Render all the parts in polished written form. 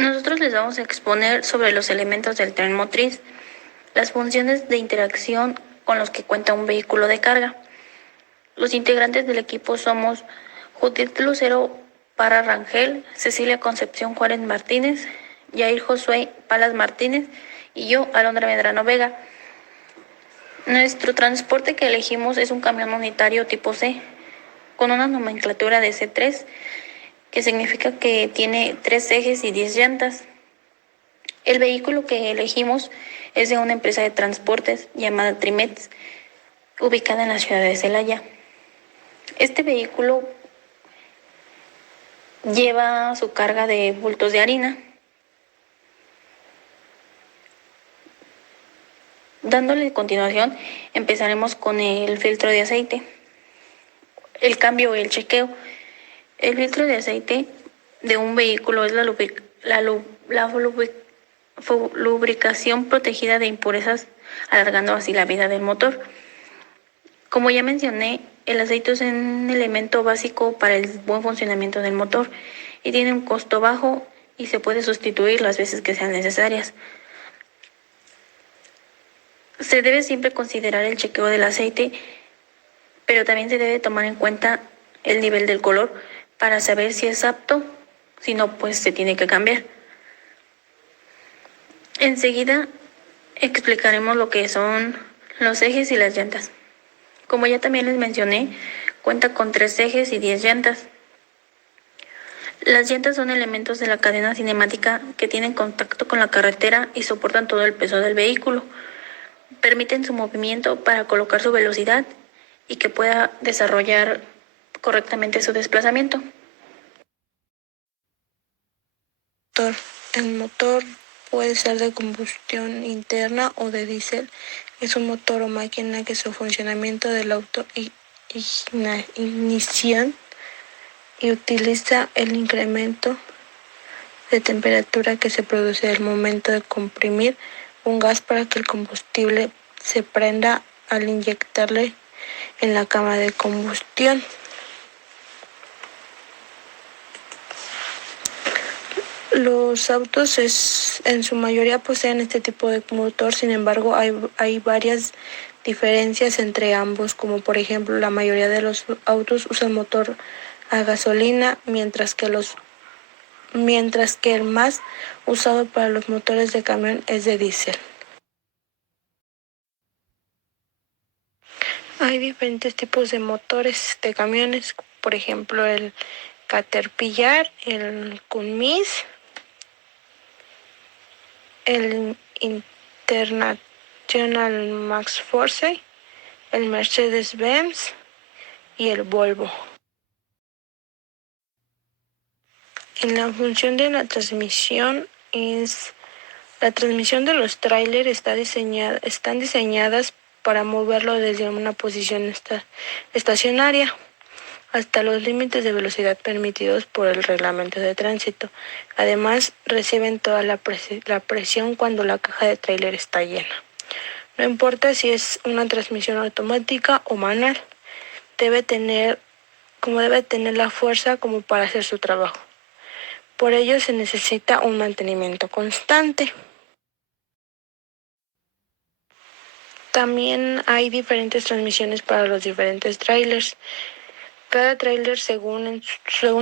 Nosotros les vamos a exponer sobre los elementos del tren motriz, las funciones de interacción con los que cuenta un vehículo de carga. Los integrantes del equipo somos Judith Lucero Parra Rangel, Cecilia Concepción Juárez Martínez, Yair Josué Palas Martínez y yo, Alondra Medrano Vega. Nuestro transporte que elegimos es un camión unitario tipo C, con una nomenclatura de C3, que significa que tiene 3 ejes y 10 llantas. El vehículo que elegimos es de una empresa de transportes llamada Trimex, ubicada en la ciudad de Celaya. Este vehículo lleva su carga de bultos de harina. Dándole continuación, empezaremos con el filtro de aceite, el cambio y el chequeo. El filtro de aceite de un vehículo es la lubricación protegida de impurezas, alargando así la vida del motor. Como ya mencioné, el aceite es un elemento básico para el buen funcionamiento del motor y tiene un costo bajo y se puede sustituir las veces que sean necesarias. Se debe siempre considerar el chequeo del aceite, pero también se debe tomar en cuenta el nivel del color para saber si es apto, si no, pues se tiene que cambiar. Enseguida explicaremos lo que son los ejes y las llantas. Como ya también les mencioné, cuenta con 3 ejes y 10 llantas. Las llantas son elementos de la cadena cinemática que tienen contacto con la carretera y soportan todo el peso del vehículo. Permiten su movimiento para colocar su velocidad y que pueda desarrollar correctamente su desplazamiento. El motor puede ser de combustión interna o de diésel. Es un motor o máquina que su funcionamiento del auto ignición y utiliza el incremento de temperatura que se produce al momento de comprimir un gas para que el combustible se prenda al inyectarle en la cámara de combustión. Los autos en su mayoría poseen este tipo de motor, sin embargo hay varias diferencias entre ambos, como por ejemplo la mayoría de los autos usan motor a gasolina, mientras que el más usado para los motores de camión es de diésel. Hay diferentes tipos de motores de camiones, por ejemplo el Caterpillar, el Cummins, el International Max Force, el Mercedes-Benz y el Volvo. En la función de la transmisión la transmisión de los trailers están diseñadas para moverlo desde una posición estacionaria hasta los límites de velocidad permitidos por el reglamento de tránsito. Además, reciben toda la presión cuando la caja de tráiler está llena. No importa si es una transmisión automática o manual, debe tener la fuerza como para hacer su trabajo. Por ello se necesita un mantenimiento constante. También hay diferentes transmisiones para los diferentes trailers. Cada trailer, según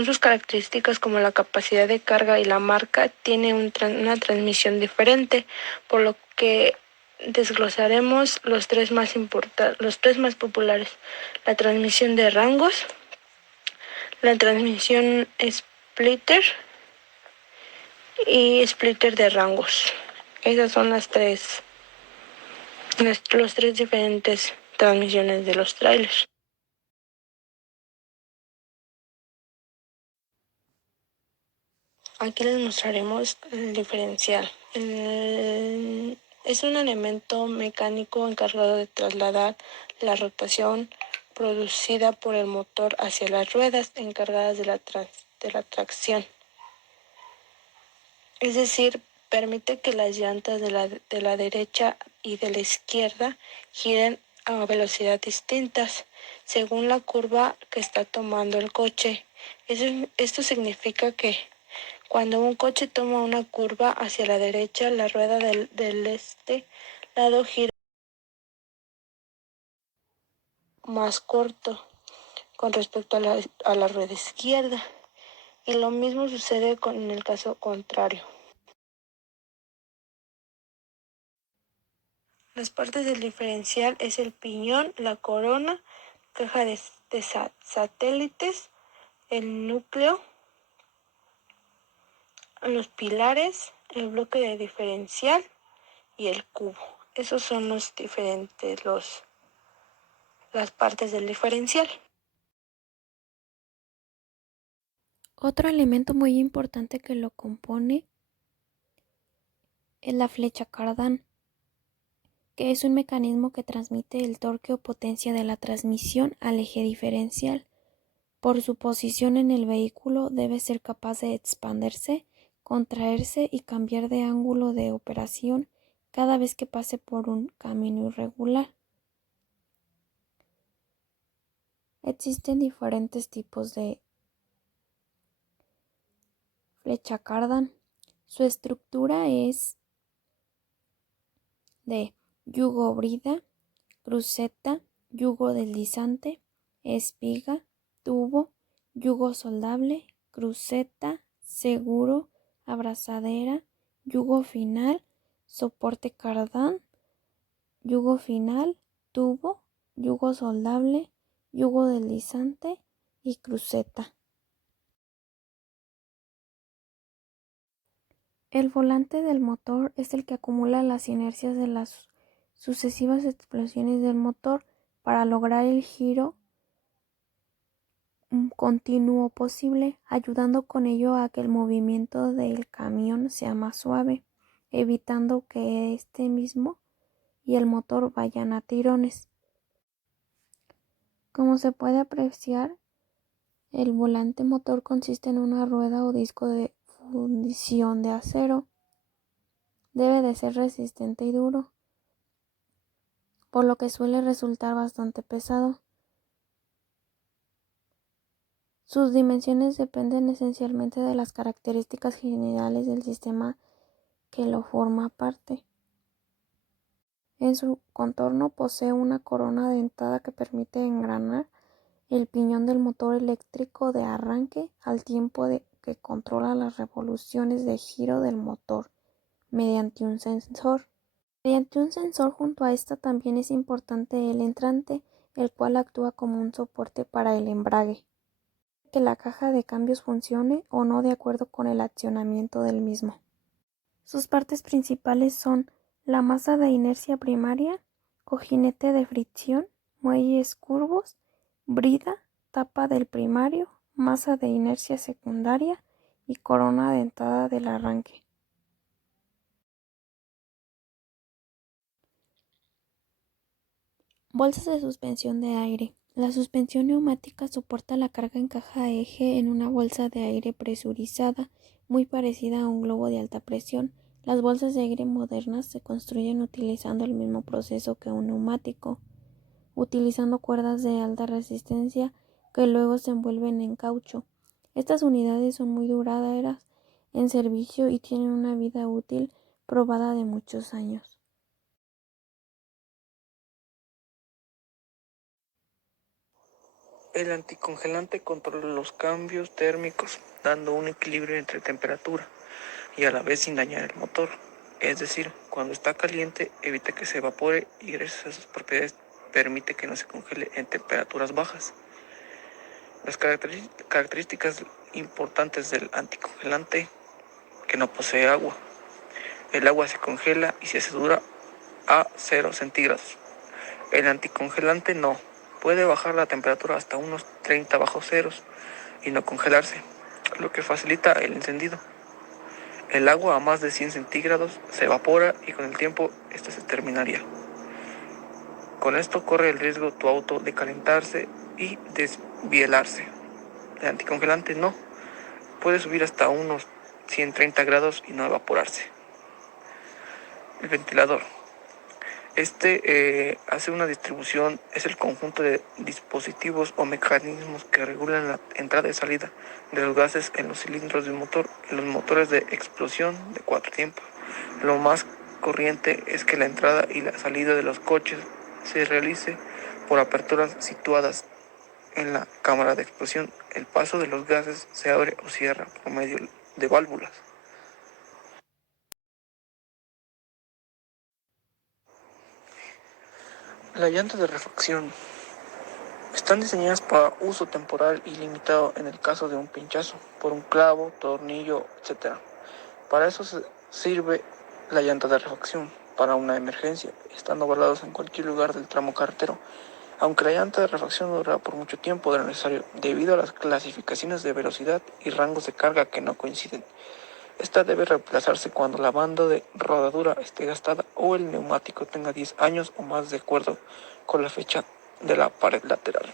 sus características como la capacidad de carga y la marca, tiene una transmisión diferente, por lo que desglosaremos los tres más populares: la transmisión de rangos, la transmisión splitter y splitter de rangos. Esas son los tres diferentes transmisiones de los trailers. Aquí les mostraremos el diferencial. Es un elemento mecánico encargado de trasladar la rotación producida por el motor hacia las ruedas encargadas de la tracción. Es decir, permite que las llantas de la derecha y de la izquierda giren a velocidades distintas según la curva que está tomando el coche. Esto significa que Cuando un coche toma una curva hacia la derecha, la rueda del lado gira más corto con respecto a la rueda izquierda. Y lo mismo sucede en el caso contrario. Las partes del diferencial es el piñón, la corona, caja de satélites, el núcleo, los pilares, el bloque de diferencial y el cubo. Esos son las partes del diferencial. Otro elemento muy importante que lo compone es la flecha cardán, que es un mecanismo que transmite el torque o potencia de la transmisión al eje diferencial. Por su posición en el vehículo debe ser capaz de expandirse, contraerse y cambiar de ángulo de operación cada vez que pase por un camino irregular. Existen diferentes tipos de flecha cardán. Su estructura es de yugo brida, cruceta, yugo deslizante, espiga, tubo, yugo soldable, cruceta, seguro, abrazadera, yugo final, soporte cardán, yugo final, tubo, yugo soldable, yugo deslizante y cruceta. El volante del motor es el que acumula las inercias de las sucesivas explosiones del motor para lograr el giro continuo posible, ayudando con ello a que el movimiento del camión sea más suave, evitando que este mismo y el motor vayan a tirones. Como se puede apreciar, el volante motor consiste en una rueda o disco de fundición de acero. Debe de ser resistente y duro, por lo que suele resultar bastante pesado. Sus dimensiones dependen esencialmente de las características generales del sistema que lo forma parte. En su contorno posee una corona dentada que permite engranar el piñón del motor eléctrico de arranque al tiempo de que controla las revoluciones de giro del motor mediante un sensor. Mediante un sensor junto a esta también es importante el entrante, el cual actúa como un soporte para el embrague. Que la caja de cambios funcione o no de acuerdo con el accionamiento del mismo. Sus partes principales son la masa de inercia primaria, cojinete de fricción, muelles curvos, brida, tapa del primario, masa de inercia secundaria y corona dentada del arranque. Bolsas de suspensión de aire. La suspensión neumática soporta la carga en caja eje en una bolsa de aire presurizada, muy parecida a un globo de alta presión. Las bolsas de aire modernas se construyen utilizando el mismo proceso que un neumático, utilizando cuerdas de alta resistencia que luego se envuelven en caucho. Estas unidades son muy duraderas en servicio y tienen una vida útil probada de muchos años. El anticongelante controla los cambios térmicos, dando un equilibrio entre temperatura y a la vez sin dañar el motor. Es decir, cuando está caliente evita que se evapore y gracias a sus propiedades permite que no se congele en temperaturas bajas. Las características importantes del anticongelante: que no posee agua. El agua se congela y se hace dura a 0 centígrados. El anticongelante no puede bajar la temperatura hasta unos 30 bajo ceros y no congelarse, lo que facilita el encendido. El agua a más de 100 centígrados se evapora y con el tiempo esta se terminaría. Con esto corre el riesgo tu auto de calentarse y desvielarse. El anticongelante no puede subir hasta unos 130 grados y no evaporarse. El ventilador. Hace una distribución, es el conjunto de dispositivos o mecanismos que regulan la entrada y salida de los gases en los cilindros de un motor, en los motores de explosión de 4 tiempos. Lo más corriente es que la entrada y la salida de los coches se realice por aperturas situadas en la cámara de explosión. El paso de los gases se abre o cierra por medio de válvulas. La llanta de refacción están diseñadas para uso temporal y limitado en el caso de un pinchazo por un clavo, tornillo, etc. Para eso sirve la llanta de refacción, para una emergencia, estando guardados en cualquier lugar del tramo carretero. Aunque la llanta de refacción no durará por mucho tiempo de lo necesario debido a las clasificaciones de velocidad y rangos de carga que no coinciden. Esta debe reemplazarse cuando la banda de rodadura esté gastada o el neumático tenga 10 años o más de acuerdo con la fecha de la pared lateral.